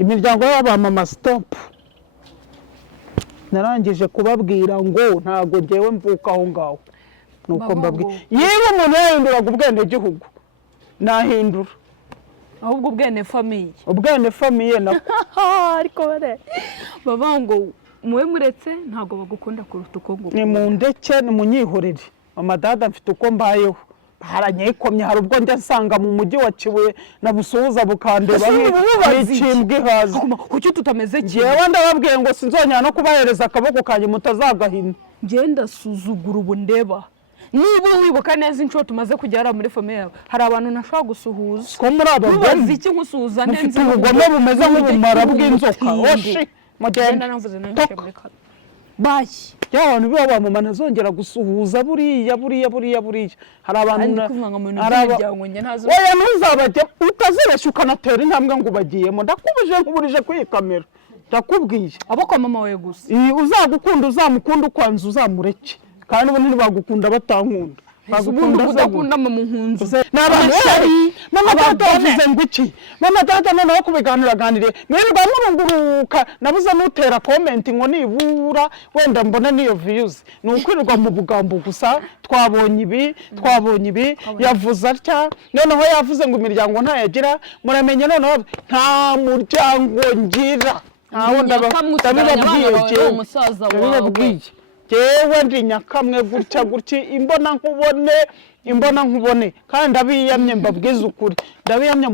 imiryango y'abamama stop. Narangije kubabwira ngo ntago ngewe mvuka aho ngaho. Nuko mbabwira yewe umuntu yahinduraga ubwene gihugu nahindura ahubwo ubwene famiye na ariko bare baba ngo muwe muretse ntago bagukunda kuruta uko ngo ni mu ndeke ni munyihorere mama dada mfite uko mbayeho haranyekomye hari ubwo njya nsanga mu mujyi wa Kibuye na Busuhuza bukandeba n'ikimbwe hazi kuki tutameze kiye yewe ndababwiye ngo sinzongera no kubahereza akaboko kanje mutazagahina ngenda suzugura ubu ndeba niba wibuka neza inshuro tumaze kugera muri famille yawe hari abantu nashaka gusuhuza ko muri abo bazi iki gusuhuza ndenze ubugome bumeze nk'ubumara bw'inzoka oshi mugenda navuze nanjye muri kare bayi y'abantu b'abamama nazongera gusuhuza buriya hari abantu oya ntuzabajya utazibeshya ukanatera intambwe ngo ubagiyemo ndakubije nkuburije kuri kamera ndakubwiye abo kwa mama we gusa uzagukunda uzamukunda ukwanza uzamureke kandi ubu ntibagukunda batankunda bagukunda kudakunda mu nkunzi n'abantu mama data yavuze ngo iki mama data none wo kubiganiraganire mwirirwa murunguruka nabuze nutera comment ngo nibura wenda mbona niyo views ni ukwirirwa mu bugambo gusa twabonye ibi yavuze atya noneho yavuze ngo imiryango ntayagira muramenye noneho nta muryango ngira ntawo ndababwiye jewe ndi nyakamwe gutya imbona nkubone kandi ndabiyamye mbabwiza ukuri ndabiyamye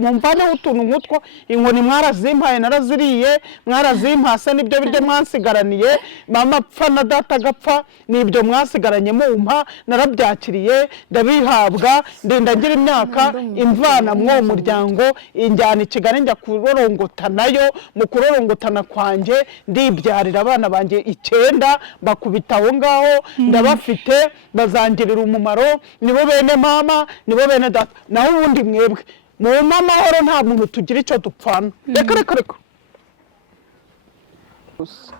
mumvane utuntu nkutwo inkoni mwarazimpaye naraziriye mwarazimpase nibyo biryo mwansigaraniye mama pfa na data gapfa nibyo mwasigaranye mumpa narabyakiriye ndabihabwa ndenda ngira imyaka imvana mwo muryango injyana i Kigali njya kurorongota nayo mu kurorongotana kwanje ndibyarira abana banje 9 bakubita aho ngaho ndabafite bazangirira umumaro nibo bene mama nibo bene data naho ubundi mwebwe mu mama horo nta muntu tugira icyo dupfana reka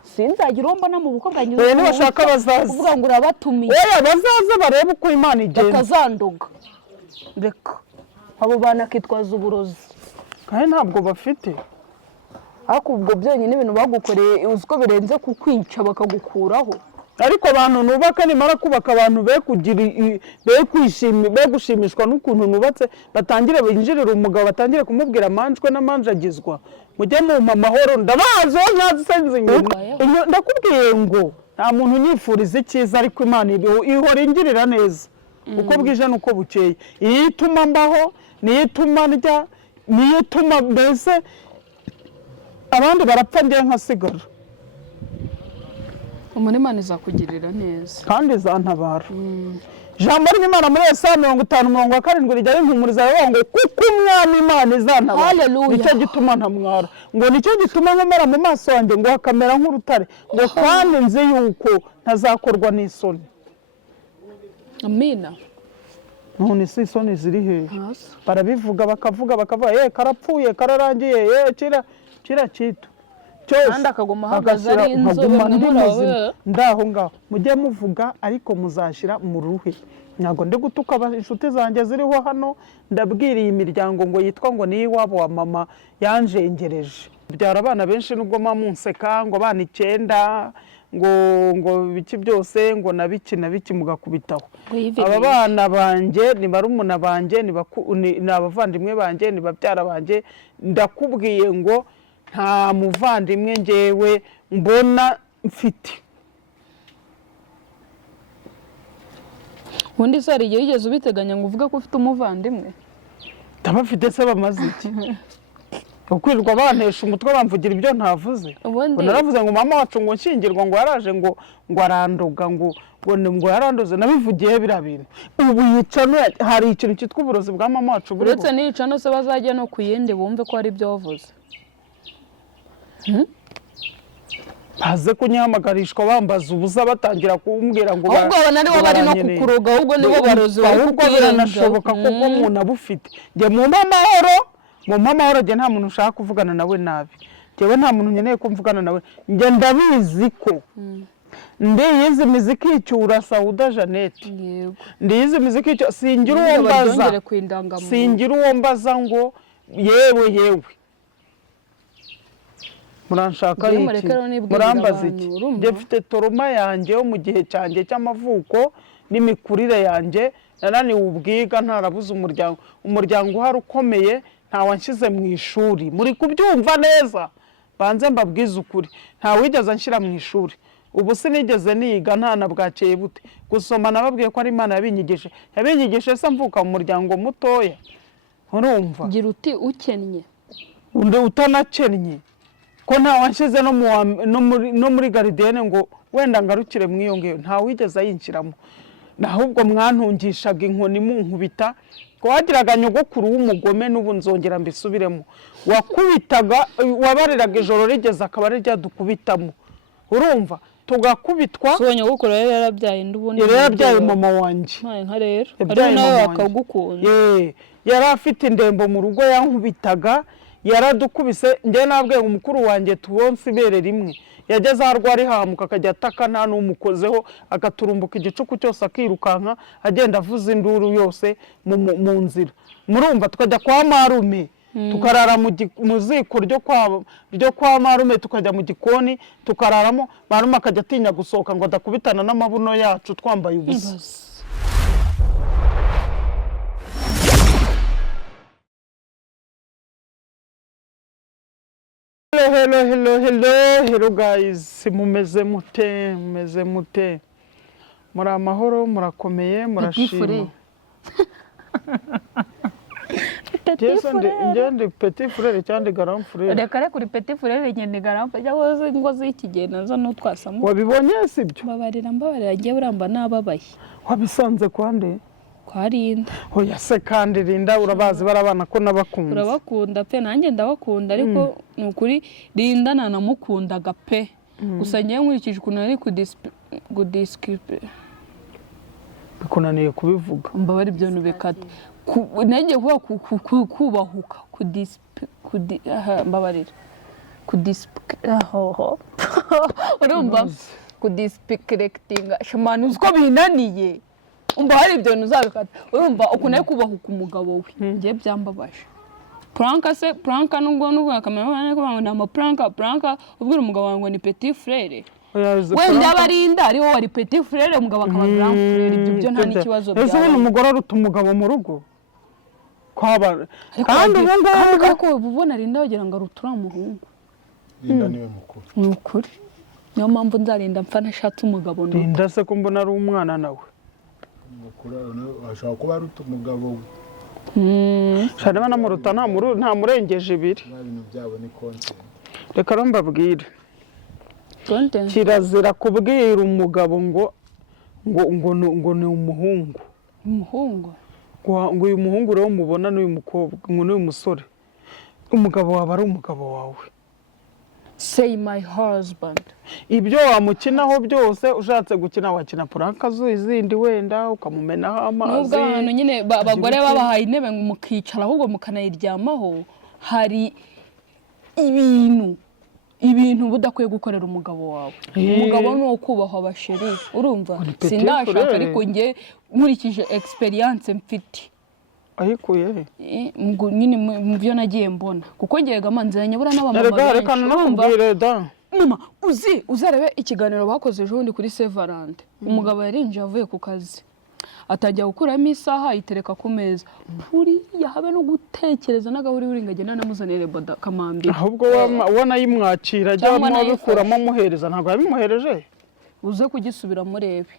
sinzagira mbona mu bukwe bwanyuze oya bashaka bazaza uvuga ngo urabatumiye oya bazaza barebe uko Imana igenda bakazanduga reka abo bana kitwaza uburozi kandi ntabwo bafite ariko ubwo byonyine ibintu bagukoreye uziko birenze kukwica bakagukuraho ariko abantu nubaka nimara kubaka abantu be gushimishwa n'ukuntu nubatse batangire binjirira umugabo batangire kumubwira manjwe n'amanjagizwa mujye mu mahoro ndabazo nyazisenze ndakubwiye ngo nta muntu nyifuriza icyiza ariko Imana ihora ingirira neza uko bwije nuko bukeye iyo ituma mbaho niyo ituma ndya niyo ituma mbese abandi barapfa ngiye nkasigara Imana izakugirira neza kandi izantabara Jambo ry'Imana muri Yesaya 50:7 rijya rimpumuriza ngo kuko umwami Imana izantabara nicyo gituma ntamwara ngo nicyo gituma nkomera mu maso yanjye ngo hakamera nk'urutare ngo kandi nzi yuko ntazakorwa n'isoni amina none si isoni ziri hehe barabivuga bakavuga karapfuye kararangiye kira kitu kandi akaguma hagaze ari inzobe ndaho ngaho mujye muvuga ariko muzashira mu ruhe ntago ndi gutuka inshuti zanjye ziriho hano ndabwiriye imiryango ngo yitwa ngo ni iwabo wa mama yanjengereje byara abana benshi nubwo mamunseka ngo abana 9 ngo biki byose ngo nabiki mugakubitaho aba bana banje ni barumuna banje ni abavandimwe banje ni babyara banje ndakubwiye ngo nta muvandimwe ngewe mbona mfite undi sari yigeze ubiteganya ngo uvuga ko ufite umuvandimwe ndabafite se bamaze iki ukwirwa bantesha umutwe bamvugira ibyo ntavuze naravuze ngo mama wacu ngo nshingirwa ngo yaraje ngo arandoga ngo yarandoze nabivugiye birabintu ubu yicano hari ikintu cyitwa uburozi bwa mama wacu uretse n'icano se bazajya no kuyende bumve ko ari byo wavuze baze kunyihamagarishwa bambaza ubuza batangira kumbwira ngo ahubwo abana aribo bari no kukuroga ahubwo nibo barozi ahubwo biranashoboka kuko umuntu abufite njye mu mamahoro njye nta muntu ushaka kuvugana nawe nabi njyewe nta muntu nkeneye ko mvugana nawe njye ndabizi ko ndiyizi imiziki icyura Sauda Jeannette ndiyizi imiziki icyura singira uwo mbaza ngo yewe muranshaka Njyewe iki mureke rero nibwirira murambaza abantu, iki urumva? njye mfite toroma yanjye yo mu gihe cyanjye cy'amavuko n'imikurire yanjye nananiwe ubwiga ntarabuze umuryango uhari ukomeye ntawanshyize mu ishuri muri kubyumva neza banze mbabwize ukuri ntawigeze anshyira mu ishuri ubu sinigeze niga ntana bwakeye bute gusoma nababwiye ko ari Imana yabinyigije se mvuka mu muryango mutoya urumva gira uti ukennye undi utanakennye ko ntawanshyize no muri garidiyene ngo wenda ngarukire mwiyongeyo ntawigeze ayinshyiramo ahubwo mwantungishaga inkoni munkubita ko wagiraga nyogokuru w'umugome n'ubu nzongera mbisubiremo wakubitaga wabariraga ijoro rigeze akaba ari ryadukubitamo urumva tugakubitwa so nyogokuru rero yarabyaye ndubundi yarabyaye mama wanjye nka rero ari nawe akagukunda yari afite indembo mu rugo yankubitaga yaradukubise njye nabwiye umukuru wanjye tubonse ibere rimwe yageze aho arwara hamuka akajya ataka nta n'umukozeho agaturumbuka igicuku cyose akirukanka agenda avuza induru yose mu nzira murumva tukajya kwa marume tukarara mu ziko ryo kwa marume tukajya mu gikoni tukararamo marume akajya atinya gusohoka ngo adakubitana n'amabuno yacu twambaye ubusa Hello guys, mumeze mute muri amahoro murakomeye murashima Ndi petit frère cyangwa grand frère reka kuri petit frère ngende grand frère cyangwa ngo z'ikigenda zo nutwasamo wabibonye sibyo mbabarira ngiye buramba nababaye wabisanze kwande kwarinda oya se kandi Rinda urabazi barabana ko nabakunda urabakunda pe nanjye ndabakunda ariko nukuri Rinda nanamukundaga pe gusa ngiye nkurikije ukuntu ari kudiscribe bikunaniye kubivuga mbabari ibyo nubekate nege kuba kubahuka mbabarira urumva kudispecting shamanu uko binaniye umva hari ibyo ntuzabikata urumva ukuntu ari kubahuka umugabo we ngiye byambabaje pranka nubwo akamera ko ni amapranka ubwira umugabo wawe ngo ni petit frère wenda barinda ariho wari petit frère umugabo akaba grand frère ibyo byo nta n'ikibazo byawe ese umugore aruta umugabo mu rugo kandi ko ubona Rinda wagira ngo arutura umuhungu Rinda niwe mukuru ni ukuri niyo mpamvu nzarinda mpfa nashatse umugabo nuko Rinda se ko mbona ari umwana nawe mukuru ashaka kuba aruta umugabo shana banamuruta nta murengeje ibiri ibintu byabo ni content reka mbabwire content kirazira kubwira umugabo ngo ni umuhungu ngo uyu muhungu rero mubona n'uyu mukobwa ngo n'uyu musore umugabo wawe ari umugabo wawe say my husband ibyo wamukinaho byose ushatse gukina wakina puranka zindi wenda ukamumenaho amazi nubwo abantu nyine abagore babahaye intebe ngo mukicara ahubwo mukanayiryamaho hari ibintu budakwiye gukorera umugabo wawe umugabo ni uwo kubahwa abasheri urumva sindashaka ariko njye nkurikije experience mfite ayikuye nyine mu byo nagiye mbona kuko ngega manzanye bura n'abamama reka nakubwire da mama uzarebe ikiganiro bakoze ejo bundi kuri Severand umugabo yarinje avuye ku kazi atajya gukuramo isaha ayitereka ku meza buriya habe no gutekereza n'agahuri uringagena namuzanire boda kamambi ahubwo ubona yimwakira ajya abikuramo amuhereza ntabwo yabimuhereje uze kugisubira murebe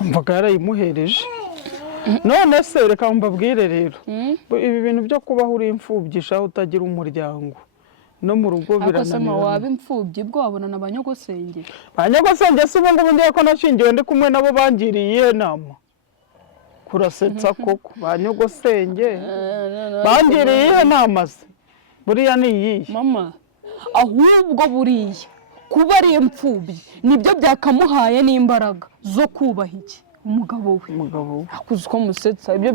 mvaga yarayimuhereje none se reka mbabwire rero ibi bintu byo kubaho uri imfubyi utagira umuryango no mu rugo birananira waba imfubyi bwo wabonana abanyogosenge se ubu ngubu ndiye ko nashingiwe ndi kumwe nabo bangiriye inama kurasetsa koko banyogosenge bangiriye inama se buriya ni iyihe mama ahubwo buriya kuba ari imfubyi nibyo byakamuhaye n'imbaraga zo kubaha iki umugabo we akuze ko musetsa ibyo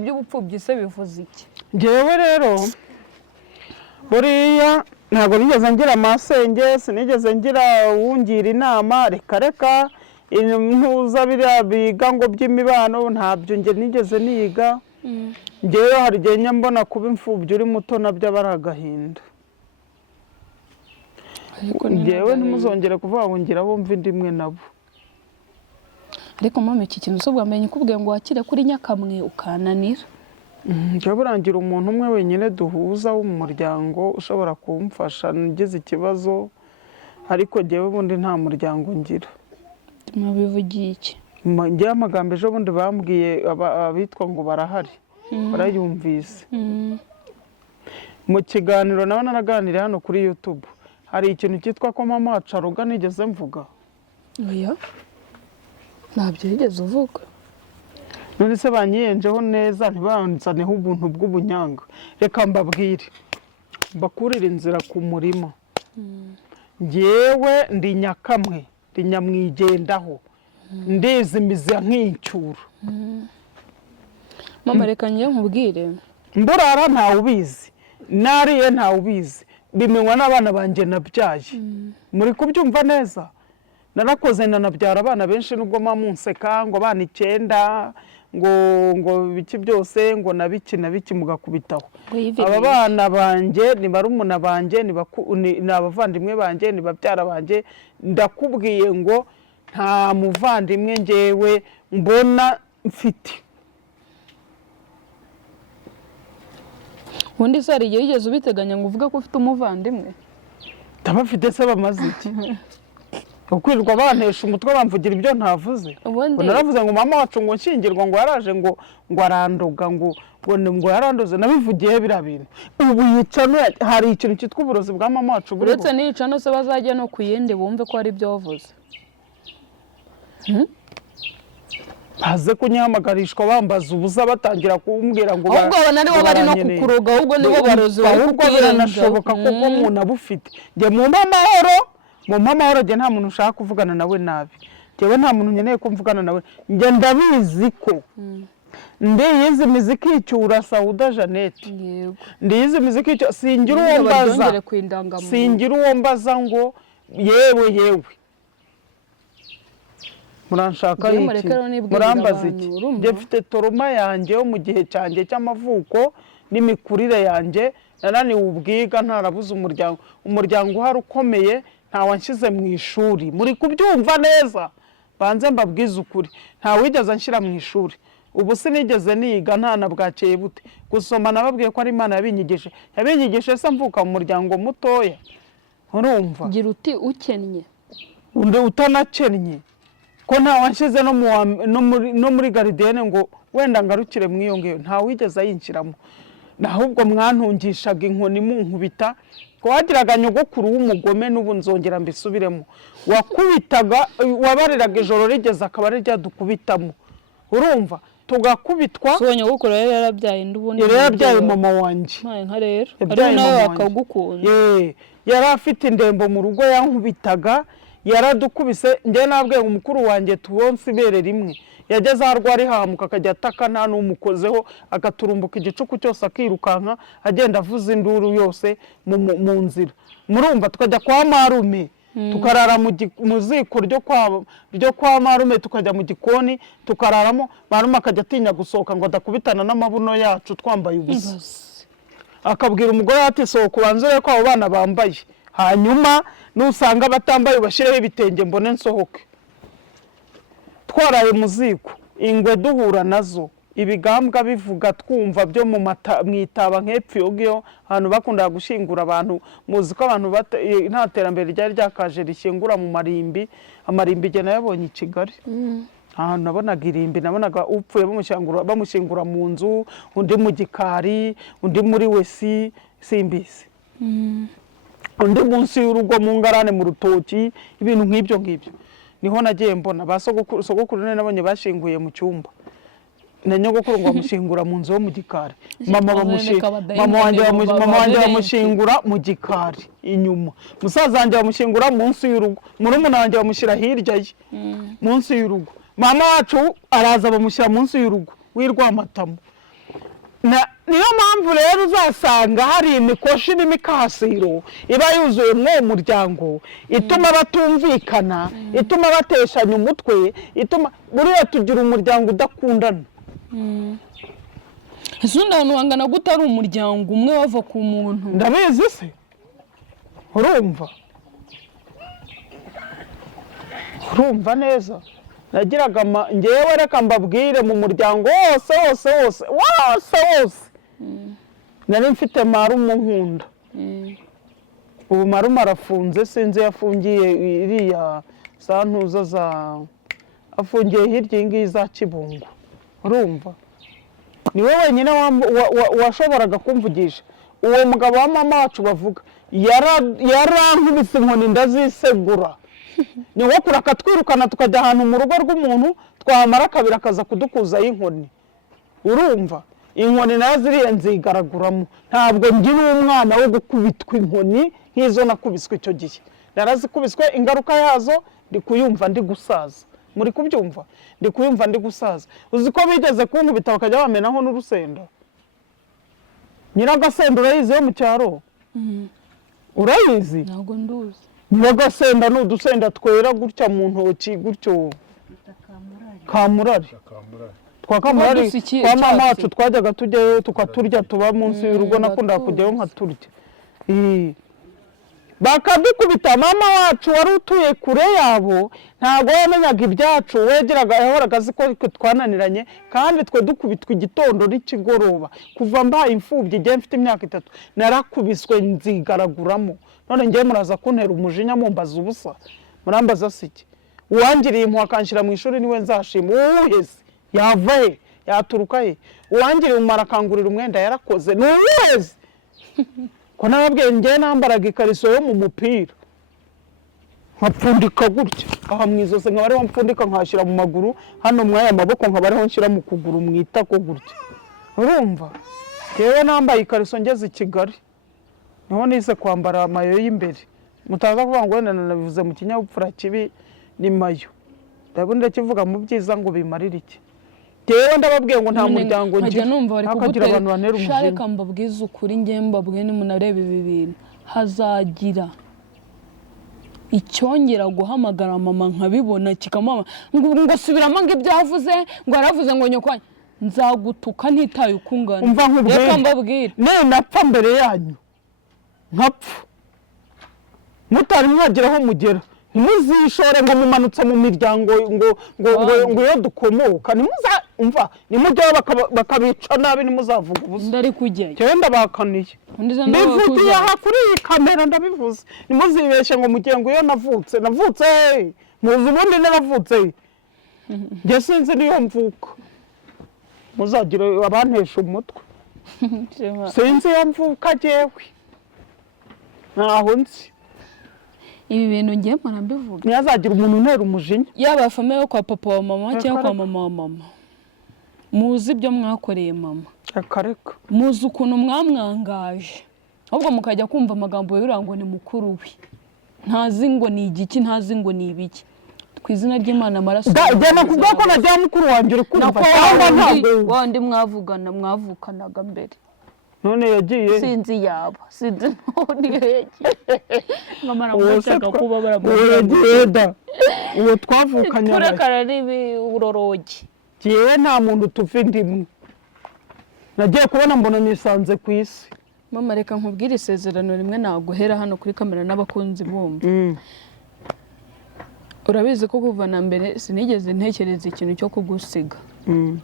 by'ubupfubyi se bivuze iki ngewe rero buriya ntabwo nigeze ngira amasenge sinigeze ngira uwungira inama reka ntuza biriya biga ngo by'imibano ntabyo nge nigeze niga ngewe hari igihe mbona kuba imfubyi uri muto nabyo aba ari agahinda njyewe ntimuzongere kuvuga ngo ngira bumva indimwe nabo. ariko mama iki kintu so bwamenye kubwiye ngo wakire kuri Nyakamwe ukananira. njya burangira umuntu umwe wenyine duhuza wo mu muryango ushobora kumfasha ngize ikibazo, ariko njyewe bundi nta muryango ngira. Mwabivugiye iki? njyewe amagambo ejo bundi bambwiye abitwa ngo barahari barayumvise. Mu kiganiro nawe naraganiriye hano kuri YouTube, hari ikintu cyitwa ko mama wacu aruga nigeze mvuga. Oya ntabyo yigeze uvuga. none se banyiyenjeho neza ntibanzaneho ubuntu bw'ubunyanga. Reka mbabwire bakurira inzira ku murima. njyewe ndi Nyakamwe, ndi nyamwigendaho, ndizimiza nk'icyura. Mama reka njye nkubwire, mburara ntawe ubizi, nariye ntawe ubizi, bimenywa n'abana banjye nabyaye. muri kubyumva neza, narakoze nanabyara abana benshi nubwo munseka ngo abana 9 ngo biki byose ngo nabiki mugakubitaho. aba bana banjye ni barumuna banjye, ni abavandimwe banjye, ni babyara banjye. ndakubwiye ngo nta muvandimwe njyewe mbona mfite. ubundi se hari igihe yigeze ubiteganya ngo uvuge ko ufite umuvandimwe? Ndabafite se bamaze iki? ukwirirwa bantesha umutwe bamvugira ibyo ntavuze. naravuze ngo mama wacu ngo nshingirwa ngo yaraje ngo arandoga ngo yarandoze, nabivugiye birabintu. ubu yicano hari ikintu cyitwa uburozi bwa mama wacu buriho. uretse n'iyicano se bazajya no kuyende bumve ko ari byo wavuze. baze kunyihamagarishwa bambaza ubuza batangira kumbwira ngo ahubwo abona ari bo bari no kukuroga, ahubwo nibo barozi bari biranashoboka kuko umuntu abufite. njye mu mahoro njye nta muntu ushaka kuvugana nawe nabi. njyewe nta muntu nkeneye ko mvugana nawe. njye ndabizi ko ndiyizi miziki icyura Sauda Jeannette. ndiyizi miziki icyura, singira uwo mbaza ngo yewe muranshaka iki, murambaza iki? njye mfite toroma yanjye yo mu gihe cyanjye cy'amavuko n'imikurire yanjye. nananiwe ubwiga, ntarabuze umuryango uhari ukomeye, ntawanshyize mu ishuri. muri kubyumva neza, banze mbabwize ukuri, ntawigeze anshyira mu ishuri. ubu sinigeze niga, ntanabwakeye bute. gusoma nababwiye ko ari Imana yabinyigije se mvuka mu muryango mutoya. urumva gira uti ukennye undi utanakennye ko ntawanshyize no muri garidiyene ngo wenda ngarukire mu iyo ngiyo, ntawigeze ayinshyiramo. ahubwo mwantungishaga inkoni munkubita, ko wagiraga nyogokuru w'umugome. n'ubu nzongera mbisubiremo, wakubitaga, wabariraga ijoro rigeze akaba ari ryadukubitamo. urumva tugakubitwa. so nyogokuru rero yarabyaye ndubundi yarabyaye mama wanjye. nka rero ari nawe akagukunda. yari afite indembo mu rugo, yankubitaga, yaradukubise. njye nabwiye umukuru wanjye tubonse ibere rimwe, yageze aho arwara ihamuka akajya ataka, nta n'umukozeho, agaturumbuka igicuku cyose akirukanka agenda avuza induru yose mu nzira. murumva tukajya kwa marume, tukarara mu ziko ryo kwa marume, tukajya mu gikoni tukararamo. marume akajya atinya gusohoka ngo adakubitana n'amabuno yacu twambaye ubusa. akabwira umugore ati sohoka ubanze urebe ko abo bana bambaye, hanyuma nusanga batambaye ubashyireho ibitenge mbone nsohoke. twaraye mu ziko, ingwe duhura nazo, ibigambwa bivuga twumva byo mu itaba nk'epfo iyo ngiyo, ahantu bakundaga gushyingura abantu. muzi ko abantu nta terambere ryari ryakaje rishyingura mu marimbi. amarimbi njye nayabonye i Kigali. ahantu nabonaga irimbi, nabonaga upfuye bamushyingura mu nzu, undi mu gikari, undi muri wesi simbizi, undi munsi y'urugo mu ngarane mu rutoki, ibintu nk'ibyo. niho nagiye mbona ba sogokuru nabonye bashinguye mu cyumba, na nyogokuru ngo bamushingura mu nzu yo mu gikari. mama wanjye bamushingura mu gikari inyuma, musaza wanjye bamushingura munsi y'urugo, murumuna wanjye bamushyira hirya ye munsi y'urugo. mama wacu araza bamushyira munsi y'urugo w'Irwamatamo. niyo mpamvu rero uzasanga hari imikoshi n'imikasiro iba yuzuye mw'uwo muryango, ituma batumvikana, ituma bateshanya umutwe, ituma buriya tugira umuryango udakundana. ese undi hantu hangana gute ari umuryango umwe wava ku muntu? ndabizi se, urumva urumva neza nagiraga ngewe reka mbabwire mu muryango wose nari mfite marume nkunda ubu marume arafunze sinzi yafungiye iriya za ntuza afungiye hirya ngiyi za Kibungo urumva niwe wenyine washoboraga kumvugisha uwo mugabo wa mama wacu bavuga yarankubise inkoni ndazisegura niwe kuraka twirukana tukajya ahantu mu rugo rw'umuntu twamara kabiri akaza kudukuzaho inkoni urumva inkoni nayo ziriya nzigaraguramo ntabwo ngira umwana wo gukubitwa inkoni nk'izo nakubiswe icyo gihe narazikubiswe ingaruka yazo ndi kuyumva ndi gusaza muri kubyumva ndi kuyumva ndi gusaza uzi ko bigeze kunkubita bakajya bamenaho n'urusenda nyiragasenda urayizi yo mu cyaro urayizi ntabwo nduzi nyiragasenda ni udusenda twera gutya mu ntoki gutyo kamurari twa kamurari kwa mama wacu twajyaga tujyayo tukaturya tuba munsi y'urugo nakundaga kujyayo nkaturya bakadukubita mama wacu wari utuye kure yabo ntabwo yamenyaga ibyacu yahoraga azi ko twananiranye kandi twe dukubitwa igitondo n'ikigoroba kuva mbaye imfubyi igihe mfite imyaka 3 narakubiswe nzigaraguramo none ngiye muraza kuntera umujinya mumbaza ubusa murambaza siki uwangiriye impuhwe akanshyira mu ishuri niwe nzashima uwuheze yava he yaturuka he uwangiriye umumaro akangurira umwenda yarakoze ni uwuheze ko nababwiye ngewe nambaraga ikariso yo mu mupira nkapfundika gutya aha mu izosi nkaba ariho mpfundika nkashyira mu maguru hano mwaya maboko nkaba ariho nshyira mu kuguru mu itako gutya urumva ngewe nambaye ikariso ngeze i Kigali niho nize kwambara amayo y'imbere mutaza kuvuga ngo wenda nabivuze mu kinyabupfura kibi ni mayo ndabundi kivuga mu byiza ngo bimarire iki Tewe ndababwiye ngo nta muryango ngira akagira abantu banera umujinya shareka mbabwiza ukuri ngiye mbabwiye ni munarebe ibi bintu hazagira icyongera guhamagara mama nkabibona kikamama ngo subiramo ngo ibyavuze ngo aravuze ngo nyoko nzagutuka ntitaye ukungana umva nkubwire reka mbabwire ne napfa mbere yanyu nkapfa mutari mwageraho mugera nimuzishore ngo mumanutse mu miryango ngo yo dukomoka nimuza umva nimujya bakabica nabi nimuzavuga ubusa ndari kujyayo cyenda bakaniye mbivugiye aha kuri iyi kamera ndabivuze nimuzibeshe ngo mugiye ngo iyo navutse muzi ubundi naravutse nge sinzi niyo mvuka muzagira abantesha umutwe sinzi iyo mvuka jewe ntaho nzi ibi bintu ngiye mpora mbivuga ntiyazagira umuntu untera umujinya yaba famille yo kwa papa wa mama cyangwa kwa mama wa mama muzi ibyo mwakoreye mama akareka muzi ukuntu mwamwangaje ahubwo mukajya kumva amagambo y'urango ni mukuru we ntazi ngo ni igiki ntazi ngo ni ibiki ku izina ry'Imana amaraso jana kuvuga ko najya mukuru wanjye uri kumva cyangwa ntabwo wandi mwavuganaga mbere none yagiye sinzi yaba sinzi none yagiye mama aramushaka kuba baramugenda uwo twavukanye turakara ribi urorogi jewe nta muntu tuve ndimwe nagiye kubona mbona nisanze ku isi mama reka nkubwire isezerano rimwe naguhera hano kuri kamera n'abakunzi bumva urabizi ko kuva na mbere sinigeze ntekereza ikintu cyo kugusiga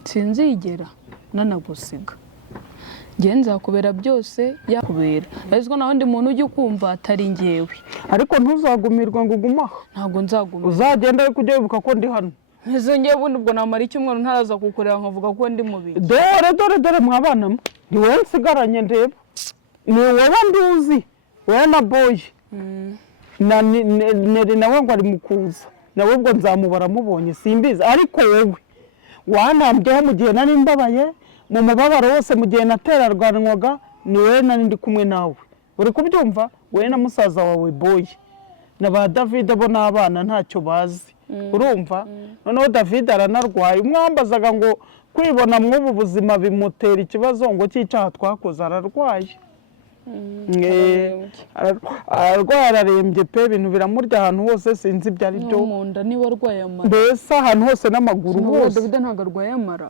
sinzigera nanagusiga genza kubera byose yakubera ariko naho ndi muntu ujye kumva atari ngewe ariko ntuzagumirwa ngo ugumaho ntago nzaguma uzagenda ariko ujye wibuka ko ndi hano ngiye bundi ubwo namara icyumweru ntaraza kukureba nkavuga ko ndi mubi dore mwabana mwe ni wowe nsigaranye ndeba ni wowe nduzi wowe na boy na neri nawe ngo ari mukuza nawe ubwo nzamubara mubonye simbizi ariko wowe wanambyeho mu gihe nari mbabaye mu mubabaro wose mu gihe naterarwanwaga ni wowe nari ndi kumwe nawe uri kubyumva wowe na musaza wawe boy na ba David bo n'abana ntacyo bazi urumva noneho David aranarwaye umwambazaga ngo kwibona mw'ubu buzima bimutera ikibazo ngo cyicaha twakoze ararwaye ararwaye ararembye pe ibintu biramurya ahantu hose sinzi ibyo ari byo mu nda niba arwaye amara mbese ahantu hose n'amaguru hose David ntabwo arwaye amara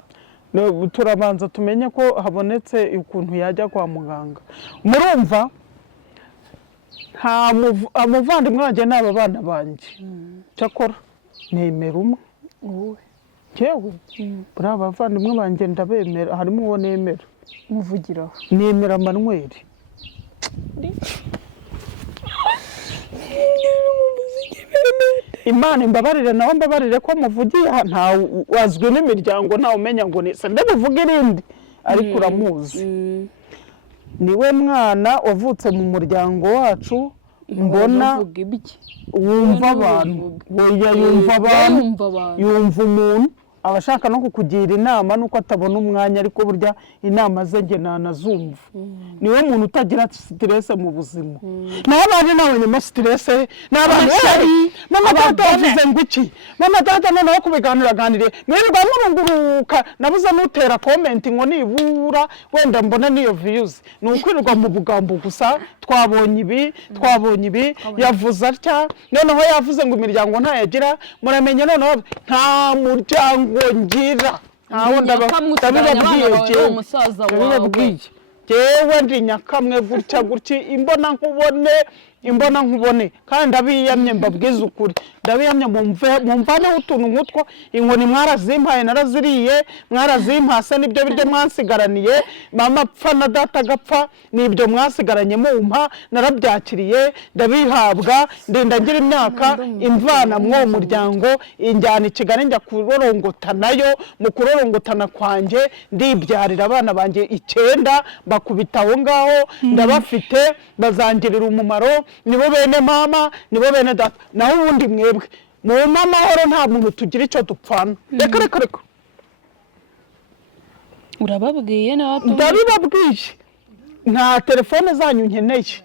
turabanza tumenye ko habonetse ukuntu yajya kwa muganga murumva umuvandimwe wanjye n'aba bana banjye cyakora nemera umwe wowe yewe buriya abavandimwe banjye ndabemera harimo uwo nemera muvugiraho nemera Manuel Imana imbabarire nawe mbabarire ko muvugiye nta wazwi n'imiryango ntawe umenya ngo nise ndabivuga irindi ariko uramuzi niwe mwana wavutse mu muryango wacu mbona wumva abantu yumva umuntu aba ashaka no kukugira inama nuko atabona umwanya ariko burya inama ze nge nanazumva niwe muntu utagira stress mu buzima n'abandi n'abanyama stress n'abandi mama tata yavuze ngo iki mama tata noneho kubiganiraganire mwirirwa murunguruka nabuze nutera comment ngo nibura wenda mbona niyo views ni ukwirirwa mu bugambo gusa twabonye ibi yavuze atya noneho yavuze ngo imiryango ntayagira muramenye noneho nta muryango ngira ntawo ndabibabwiye jewe ndi nyakamwe gutya imbona nkubone kandi ndabiyamye mbabwiza ukuri ndabiyamye mumvaneho utuntu nk'utwo inkoni mwarazimpaye naraziriye mwarazimpase nibyo biryo mwansigaraniye mama apfa na data agapfa nibyo mwasigaranye mumpa narabyakiriye ndabihabwa ndenda ngira imyaka imvana mw'uwo muryango injyana i Kigali njya kurorongota nayo mu kurorongotana kwanjye ndibyarira abana banjye 9 bakubita aho ngaho ndabafite bazangirira umumaro nibo bene mama nibo bene data naho ubundi mwebwe mu mahoro nta muntu tugira icyo dupfana reka urababwiye ndabibabwiye nta telefone zanyu nkeneye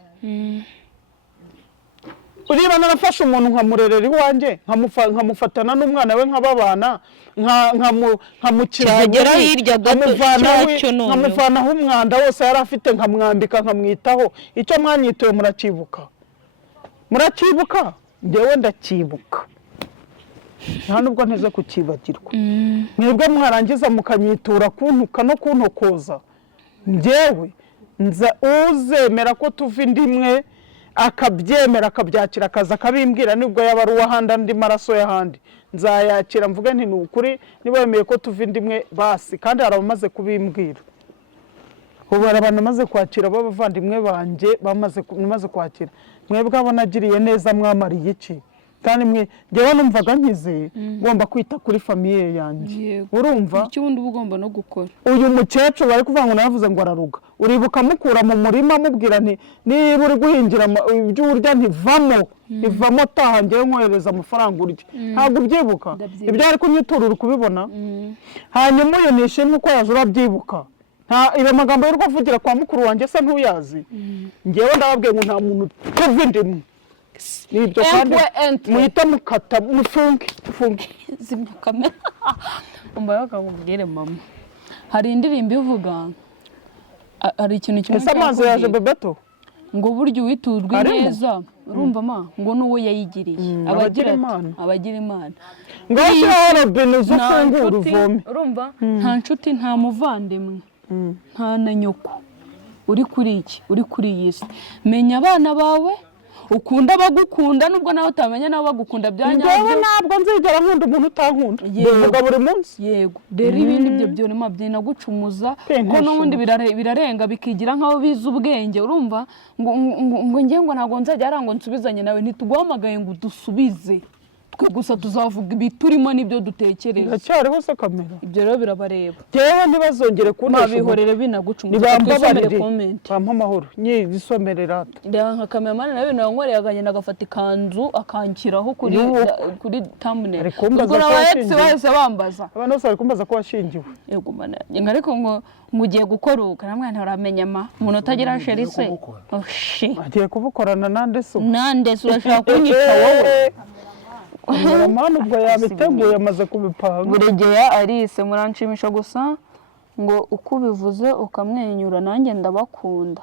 uriba narafashe umuntu nkamurerera iwanjye nkamufatana n'umwana we nk'ababana cyagera hirya gato cyacyo none nkamuvanaho umwanda wose yari afite nkamwambika nkamwitaho icyo mwanyitoye murakibuka njyewe ndakibuka nta nubwo nteze kukibagirwa mwebwe mwarangiza mukanyitura kuntuka no kuntokoza njyewe nza uzemera ko tuva indimwe akabyemera akabyakira akaza akabimbwira nibwo yaba ari uwahandi andi maraso y'ahandi nzayakira mvuge nti ni ukuri niba wemeye ko tuva indimwe basi kandi hari abamaze kubimbwira ubu hari abantu bamaze kwakira b'abavandimwe banjye bamaze kwakira mwebwe abo nagiriye neza mwamariye iki kandi njyewe numvaga nkize ngomba kwita kuri famiye yanjye urumva icyo ubundi ugomba no gukora uyu mukecuru bari kuvuga ngo navuze ngo araruga uribuka mukura mu murima mubwira nti niba uri guhingira ibyo urya ntivamo taha ngewe nkohereza amafaranga urya ntabwo ubyibuka ibyo ari kunyitura uri kubibona hanyuma uyu nishimwe uko yaje urabyibuka iyo magambo y'urwo avugira kwa mukuru wanjye se ntuyazi ngewe ndababwiye ngo nta muntu tuva indimwe nibyo kandi muhita mukata mufunge zimya kamera umbaye akakubwire mama hari indirimbo ivuga hari ikintu kimwe ese amazi yaje bebeto ngo buryo witurwe neza urumva ma ngo nuwo yayigiriye abagira imana ngo aho robine zufungura uvome urumva nta nshuti nta muvandimwe nta na nyoko uri kuri iyi si menya abana bawe ukunda bagukunda nubwo nawe utamenya nawe bagukunda byanyabyo ntabwo nzigera nkunda umuntu utankunda bivuga buri munsi yego rero ibindi byo nyuma byinagucumuza ko n'ubundi birarenga bikigira nkaho biza ubwenge urumva ngo ngengo ntago nzajya arango nsubizanye nawe ntituguhamagaye ngo dusubize gusa tuzavuga ibiturimo nibyo dutekereza cyariho se kamera ibyo rero birabareba jewe ntibazongere kuntasha bihorere binagucumuza twizomere comment bampa amahoro nyizisomere rata nka cameraman nawe nankoreye agenda agafata ikanzu akankiraho kuri thumbnail ubwo nabayetse bahise bambaza abantu bose bari kumbaza ko washingiwe yego mana ariko ngo mugiye gukoruka namwe ntaramenya umuntu utagira sherise agiye kubukorana nande se urashaka kunyica wowe Mwana ubwo yabiteguye amaze kubipanga buregeye Alice muranshimisha gusa ngo uko ubivuze ukamwenyura nanjye ndabakunda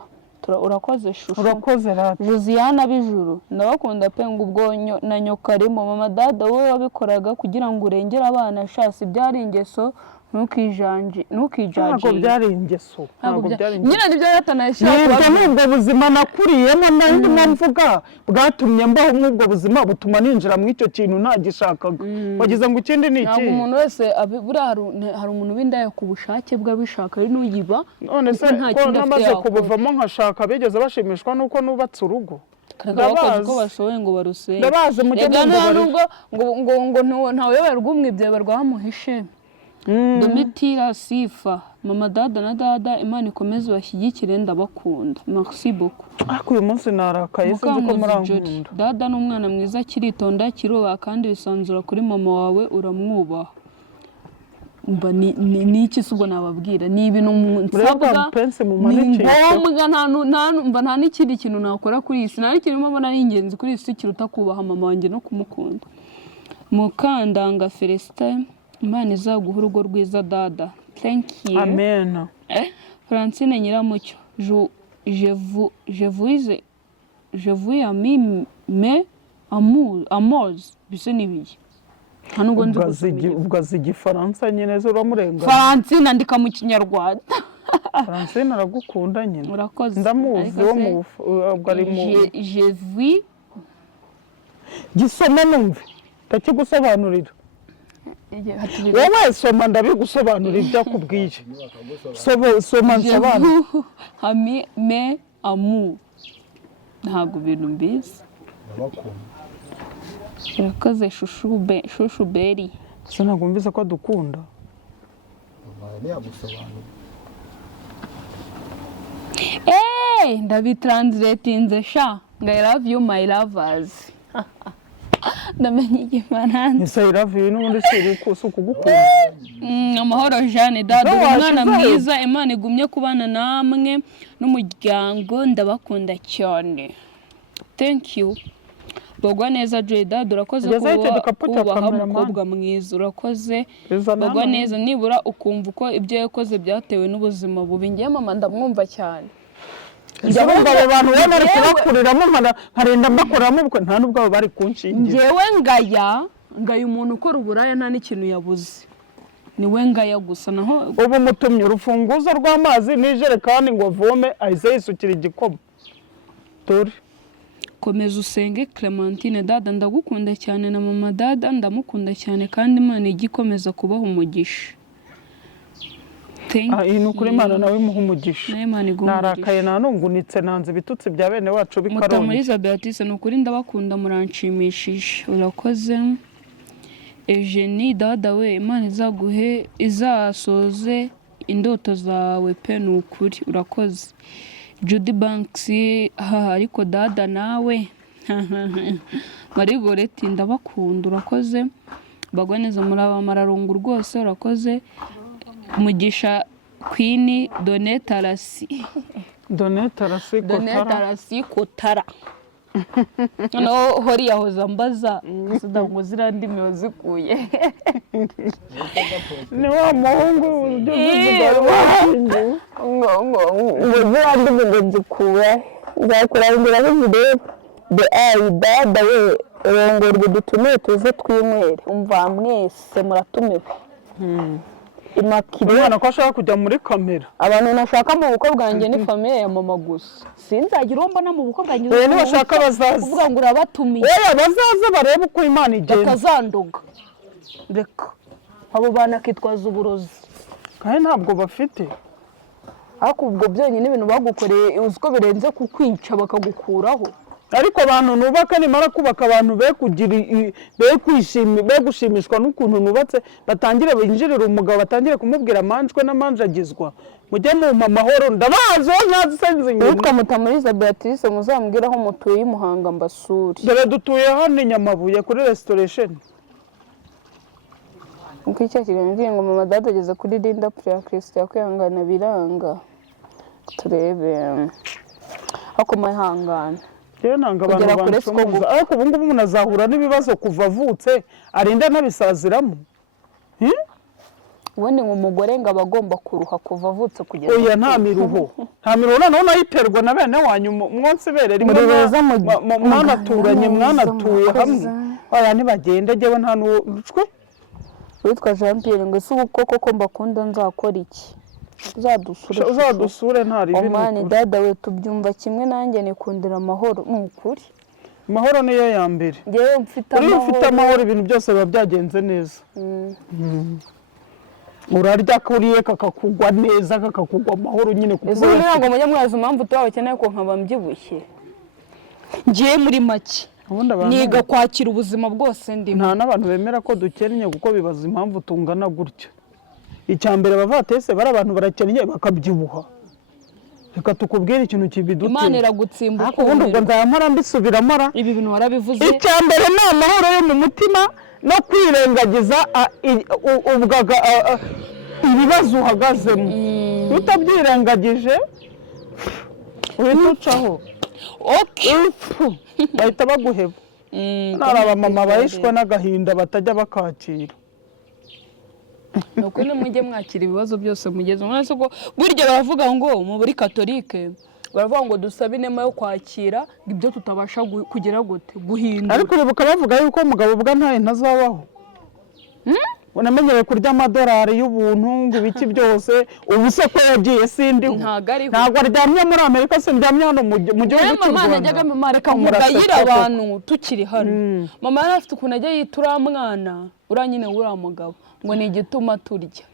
urakoze shusho urakoze rata Josiana bijuru ndabakunda pe ngo ubwo na nyokarimo mama dada wowe wabikoraga kugira ngo urengere abana shasi byari ingeso ntukijanje ntabwo byari ingeso ntabwo byari ingeso nyine nibyo yatanayishaka nibwo n'ubwo buzima nakuriyemo ndimo mvuga bwatumye mbaho nk'ubwo buzima butuma ninjira muri icyo kintu ntagishakaga wagize ngo ikindi ni iki ntabwo umuntu wese hari umuntu w'indaya ku bushake bwe abishaka ari n'uyiba none se ko namaze kubuvamo nkashaka bigeze bashimishwa nuko nubatse urugo ndabazi ko bashoboye ngo barusenge ndabazi mu gihe ngo ntaweberwa umwibye barwamuhishe Domitira Sifa mama dada na dada Imana ikomeze bashyigikire ndabakunda merci beaucoup ariko uyu munsi narakaye sinzi ko murankunda dada n'umwana mwiza kiritonda kirubaha kandi bisanzura kuri mama wawe uramwubaha mba ni iki sugo nababwira ni ibintu nsabwa ni ngombwa nta n'ikindi kintu nakora kuri isi nta n'ikintu mbona ari ingenzi kuri isi kiruta kubaha mama wanjye no kumukunda Mukandanga Felicite Imana izaguha urugo rwiza dada thank you amen Francine Nyiramucyo je vous aime mais amours bise nibiki nubwo nzi ugazi igifaransa nyine zo uramurenga Francine andika mu kinyarwanda Francine aragukunda nyine urakoze ndamuzi wo mu ubwo ari mu je vous gisome numve ndakigusobanurira wowe soma ndabigusobanurira ibyo akubwiye soma nsobanura hami me amu ntabwo bintu mbizi urakoze shushu beri se ntabwo mbizi ko dukunda ndabitranslatinze sha ngo I love you my lovers ndamenye igifaransa ese I love you n'ubundi si ukugukunda amahoro Jeanne dada umwana mwiza Imana igumye kubana namwe n'umuryango ndabakunda cyane thank you Bogwa neza Joy dada urakoze kubaha umukobwa mwiza urakoze Bogwa neza nibura ukumva uko ibyo yakoze byatewe n'ubuzima bubi ngiye mama ndamwumva cyane ndabumva abo bantu baba bari kubakuriramo nkarenda mbakoramo ubwo nta n'ubwo bari kunshingira njyewe ngaya umuntu ukora uburaya nta n'ikintu yabuze niwe ngaya gusa naho ubu mutumye urufunguzo rw'amazi n'ijerekani ngo avome ahise yisukira igikoma dore komeza usenge Clementine dada ndagukunda cyane na mama dada ndamukunda cyane kandi Imana igikomeza kubaha umugisha iyi ni ukuri Imana nawe imuha umugisha narakaye nanungunitse nanze ibitutsi bya bene wacu b'ikarongi Mutamuriza Beatrice ni ukuri ndabakunda muranshimishije urakoze Eugenie dada we Imana izaguhe izasoze indoto zawe pe ni ukuri urakoze Judy Banks ariko dada nawe Marigoreti ndabakunda urakoze Bagwa neza muraba mararungu rwose urakoze Mugisha Queen Donetarasi Kotara no hori yahoza mbaza ngo zirandimi wazikuye ni wa muhungu ujye uvuga ngo zirandimi ngo zikuwe nzakurangira nk'umurebe dada we rongorwa dutumiye tuze twinywere umva mwese muratumiwe Imakire ko ashaka kujya muri kamera abantu nashaka mu bukwe bwanjye ni famille ya mama gusa sinzagira mbona mu bukwe bwanjye we nibashaka bazaza uvuga ngo urabatumiye we bazaza barebe uko Imana igenda bakazanduga reka abo bana kitwaza uburozi kandi ntabwo bafite ariko ubwo byonyine ibintu bagukoreye uziko birenze kukwica bakagukuraho ariko abantu nubaka nimara kubaka abantu be gushimishwa n'ukuntu nubatse batangire binjirira umugabo batangire kumubwira amanjwe n'amanjagizwa mujye mu amahoro ndabazi nyazisenze nyine witwa Mutamuriza Beatrice muzambwira aho mutuye Muhanga mbasuri dore dutuye hano Nyamabuye kuri restoration uko icyo kiganiro ngo mama dada ageze kuri Linda Prayer Christian kwihangana biranga turebe ako mahangana nanga abantu banshomoza ariko ubu ngubu umuntu azahura n'ibibazo kuva avutse arinda nabisaziramo ubundi ngo umugore ngo abagomba kuruha kuva avutse kugeza oya nta miruho noneho nayiterwa na bene wanyu mwonse bere rimwe mwanatuye hamwe oya ntibagende jyewe nta n'ucwe witwa Jean Pierre ngo ese ubu koko mbakunda nzakora iki uzadusure ntari omani dada we tubyumva kimwe nanjye nikundira amahoro ni ukuri amahoro niyo ya mbere ngewe mfite amahoro ibintu byose biba byagenze neza urarya kuriye kakakugwa neza kakakugwa amahoro nyine kuko ese ntabwo mujya mwaza impamvu tubakeneye ko nkaba mbyibushye ngiye muri make niga kwakira ubuzima bwose ndimo nta n'abantu bemera ko dukennye kuko bibaza impamvu tungana gutya icya mbere bavatese bari abantu barakennye bakabyibuha reka tukubwire ikintu kibiduteye Imana iragutsimba ariko ubundi ubwo nzamara mbisubiramo ibi bintu warabivuze icya mbere ni amahoro yo mu mutima no kwirengagiza ibibazo uhagazemo utabyirengagije uhita ucaho bahita baguheba hari abamama bahishwe n'agahinda batajya bakakira nuko mujye mwakira ibibazo byose mugeze mwese ko burya baravuga ngo muri katolike baravuga ngo dusabe inema yo kwakira ibyo tutabasha kugira gute guhindura ariko uribuka bavuga yuko umugabo ubwa ntaye ntazabaho unamenyere kurya amadolari y'ubuntu ngo ibiki byose ubu se ko yagiye sindiho ntabwo aryamye muri Amerika sindyamye hano mu gihugu cy'u Rwanda mama najyaga mama reka nkugayira abantu tukiri hano mama yari afite ukuntu ajya yita uriya mwana uriya nyine uriya mugabo ngo ni igituma turya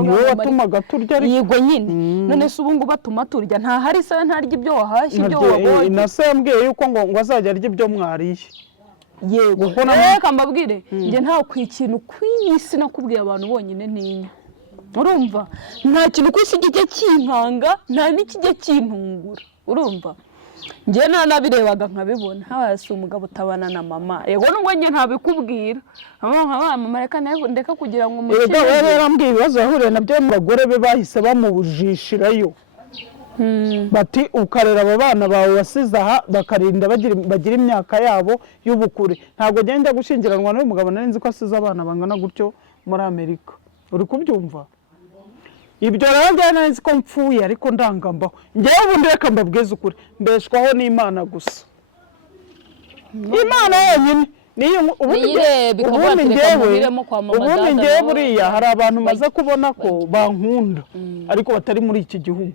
niwe watumaga turya ariko yego nyine none se ubu ngubu batuma turya nta hari se ntarya ibyo wahashye ibyo wabonye na se yambwiye yuko ngo azajya arya ibyo mwariye yego reka mbabwire njye nta ikintu ku isi nakubwiye abantu bonyine ntinya urumva nta kintu ku isi kijya kinkanga nta n'ikijya kintungura urumva njye nanabirebaga nkabibona hasi umugabo utabana na mama yego nubwo njye ntabikubwira mama reka ndeka kugira ngo umukire rero yarambwiye ibibazo yahuriye nabyo mu bagore be bahise bamubujishirayo bati ukarera abo bana bawe wasize aha bakarinda bagira imyaka yabo y'ubukure ntabwo genda gushyingiranwa n'uyu mugabo nari nzi ko asize abana bangana gutyo muri Amerika uri kubyumva ibyo rero byari nzi ko mpfuye ariko ndangambaho njyewe ubundi reka mbabwize ukuri mbeshwaho n'Imana gusa Imana yonyine ubundi ngewe buriya hari abantu maze kubona ko bankunda ariko batari muri iki gihugu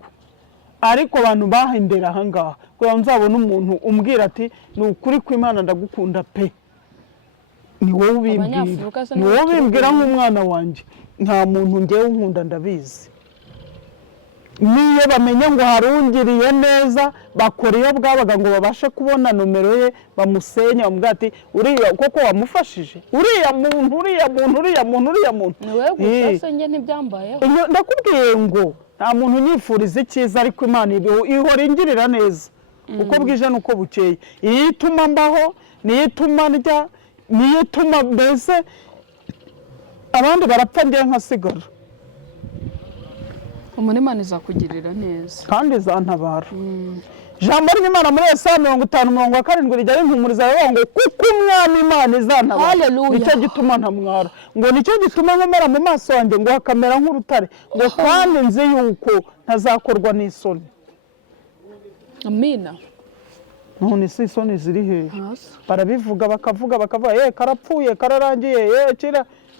ariko abantu bahindera ahangaha kugira ngo nzabone umuntu umbwira ati ni ukuri ko Imana ndagukunda pe ni wowe ubimbwira nk'umwana wanjye nta muntu ngewe unkunda ndabizi niyo bamenye ngo harungiriye neza bakora iyo bwabaga ngo babashe kubona nomero ye bamusenya bamubwira ati uriya koko wamufashije uriya muntu ndakubwiye ngo nta muntu unyifuriza icyiza ariko Imana ihora ingirira neza uko bwije n'uko bukeye iyo ituma mbaho niyo ituma ndya niyo ituma mbese abandi barapfa njye nkasigara Imana izakugirira neza kandi izantabara ijambo ry'Imana muri Yesaya 50:7 rijya rimpumuriza rivuga ngo kuko umwami Imana izantabara nicyo gituma ntamwara ngo nicyo gituma nkomera mu maso yanjye ngo hakamera nk'urutare ngo kandi nzi yuko ntazakorwa n'isoni amina none si isoni ziri hehe barabivuga bakavuga karapfuye kararangiye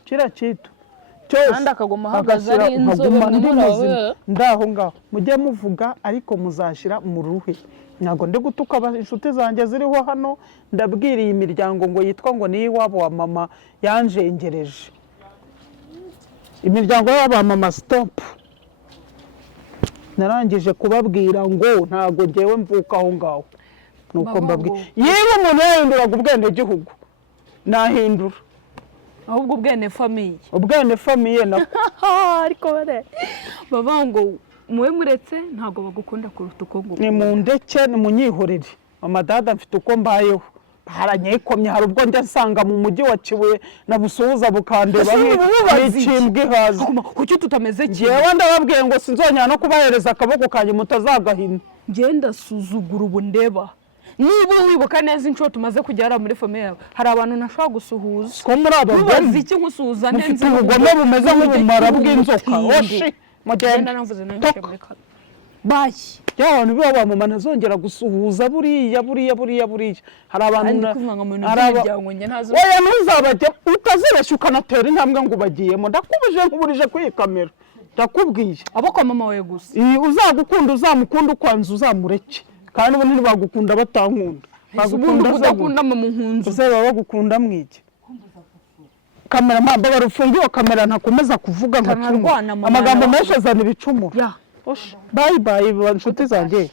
kira kitu kandi akaguma ahagaze ari inzobe ndaho ngaho mujye muvuga ariko muzashyira mu ruhe ntabwo ndi gutuka inshuti zanjye ziriho hano ndabwiriye imiryango ngo yitwa ngo ni iwabo wa mama yanjengereje imiryango y'aba mama stop narangije kubabwira ngo ntabwo ngewe mvuka aho ngaho nuko mbabwira yewe umuntu yahinduraga ubwenegihugu nahindura ahubwo ubwene famiye nako ariko baba ngo muwe muretse ntabwo bagukunda kuruta uko nguko ni mu ndeke ni mu nyihorere mama dada mfite uko mbayeho haranyekomye hari ubwo njya nsanga mu mujyi wa Kibuye na Busuhuza bukandeba n'ikimbwe hazi kuki tutameze kimwe yewe ndababwiye ngo sinzongera no kubahereza akaboko kanjye mutazagahina ngenda suzugura ubu ndeba niba wibuka neza inshuro tumaze kugera muri famiye yawe hari abantu nashaka gusuhuza ko muri abagozi iki nkusuhuza ndenze ubugome bumeze nk'ubumara bw'inzoka oshi mugenda navuze nanjye muri kare bayi y'abantu baba mama nazongera gusuhuza buriya hari abantu oya ntuzabajya utazibeshya ukanatera intambwe ngo ubagiyemo ndakubuje nkuburije kuri kamera ndakubwiye abo kwa mama we gusa uzagukunda uzamukunda ukwanza uzamureke kandi ubu ntibagukunda batankunda bagukunda mama nkunzu uzaba bagukunda mwiki kamera mpamvu barufungiye kamera ntakomeza kuvuga nka amagambo menshi azana ibicumuro bye bye inshuti zanjye